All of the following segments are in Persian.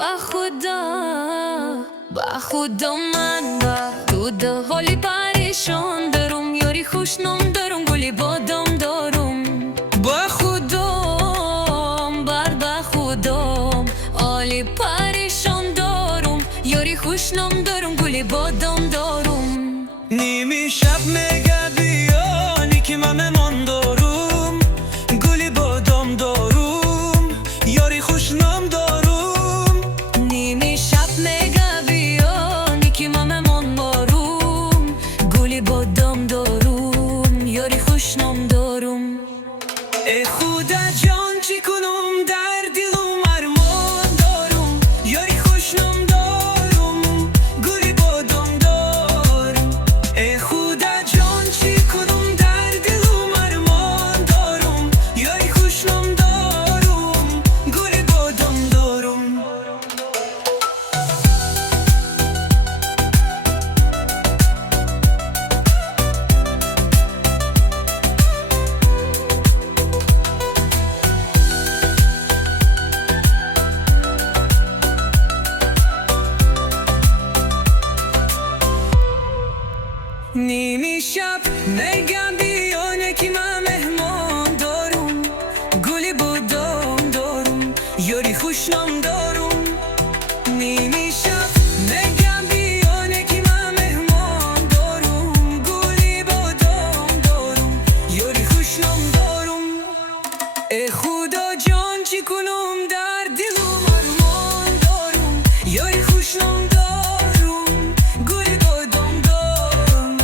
با خدا من تو ده حالی پریشان دارم، یاری خوشنام دارم، گلی بادام دارم. با خودم با خودم حالی پریشان دارم، یاری خوشنام دارم، گلی بادام دارم. نیمی شب میگه بیانی که من مهمان دارم، گلی بادام دارم، یاری خوشنام دارم. نیمی شب میگه بیانی که من مهمان دارم، گلی بادام دارم، یاری خوشنام دارم. ای خدا جان چی کنم در دلم ارمان دارم، یاری خوشنام دارم، گلی بادام دارم. ای خدا جان چی کنم در دلم ارمان دارم، یاری خوشنام دارم، گلی بادام دارم. نیمی شب میگم بیانه که من مهمان دارم، گلی بادام دارم، یاری خوشنام دارم. نیمی شب میگم بیانه که من مهمان دارم، گلی بادام دارم، یاری خوشنام دارم. ای خدا جان چی کنم در دلم ارمان دارم، یاری خوشنام دارم، گلی بادام دارم.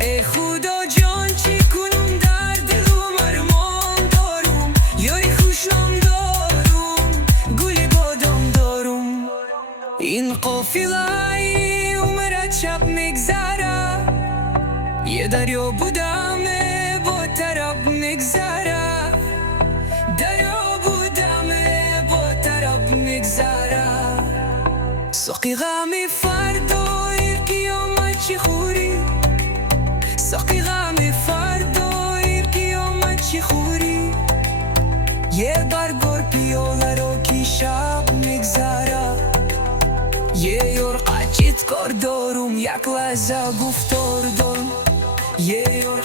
ای خدا جان چی کنم در دلم ارمان دارم، یاری خوشنام دارم، گلی بادام دارم. این قافله‌ای عمرت شب میگذره، یه دریا بودم با طرف میگذره، دریا بودم با طرف میگذره. ساقی غمی فردای قیامت چی خوری، ساقی غمی فردای قیامت چی خوری. یه برگار پیاله رو که شب میگذره، یه یور قچیت کار دارم، یک لحظه گفتار دارم. یه یور